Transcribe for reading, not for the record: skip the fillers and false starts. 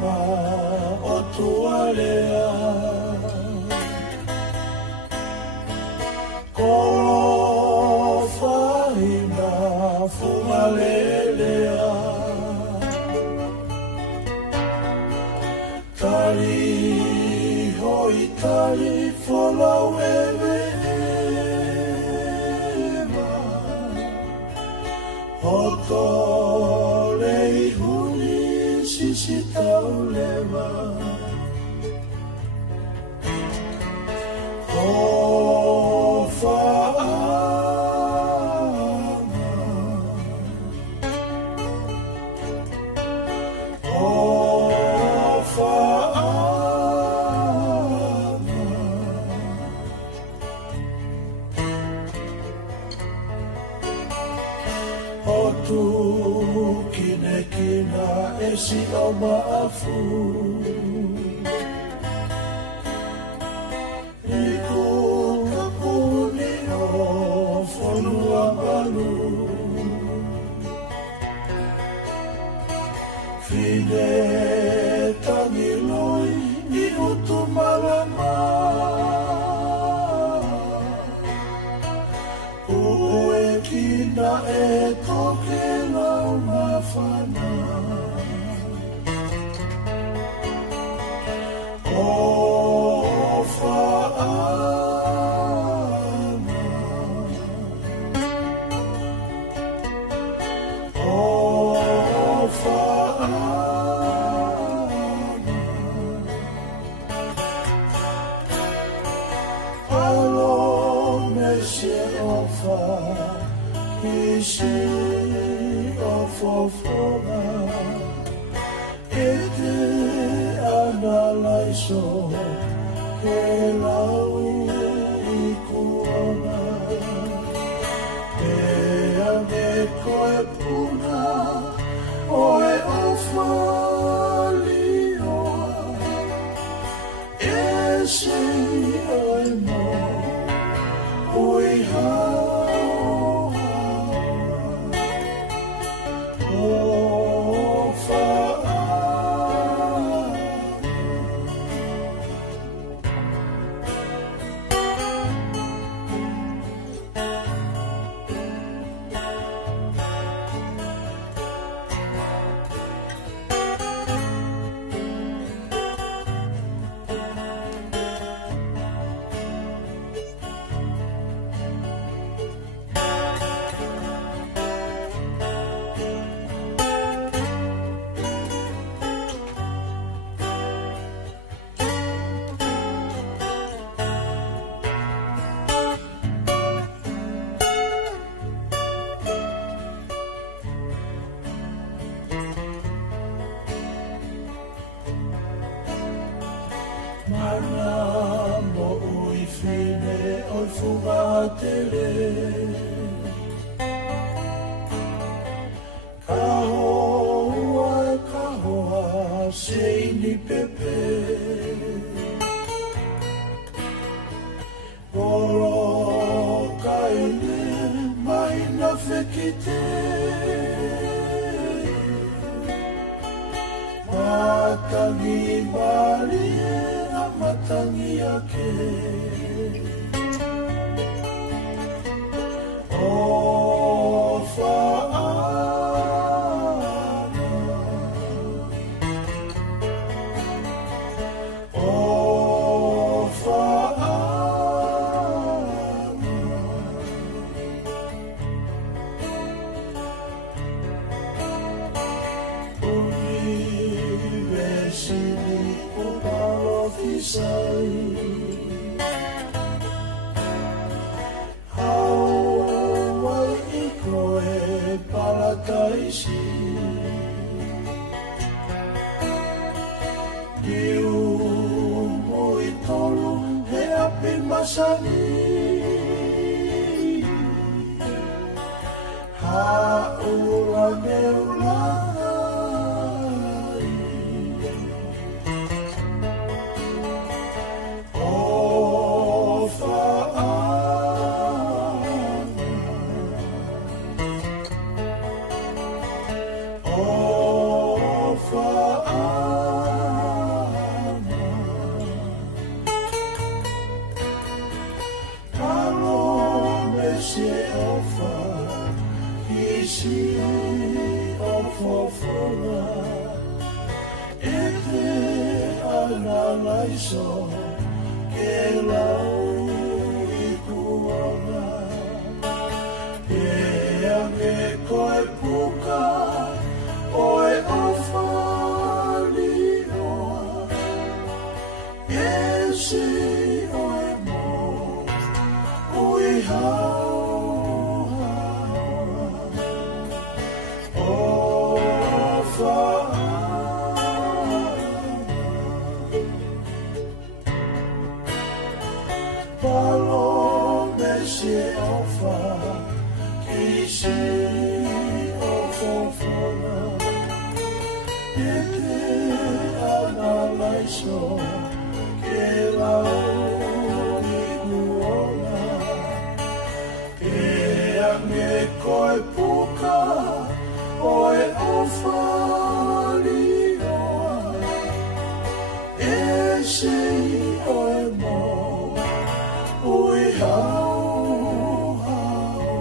ma o tualea ko faina fumalelea tari hoi tari folauele Oto lei huni sisi taulema O fa'ama O fa'ama O tu kina esi o maafu Iku kapuni o fonua malu Fine tangiloi i utu malama Ue kina e toke lau mafana So ke lau I kuona e ame koe puna oe ofalioa e se oe mo ui hao o Mana mo ui fine oi fumatele Ka hoa seini pepe Oro kaile mai na fekite Matangi malie matangi ake O fa'ana O fa'ana University Ofisai Hawai I koe palataisi Iu mo I tolu he api masani Ha'ula meula Oh, laiso ke lau I kuona e ame koe puka oe ofali oa e si oe mo ui hau o Palo mesi ofa kisi ofofona e te analaiso ke lau I kuona e ange koe puka oe ofali oa e se oe mo ui hau hau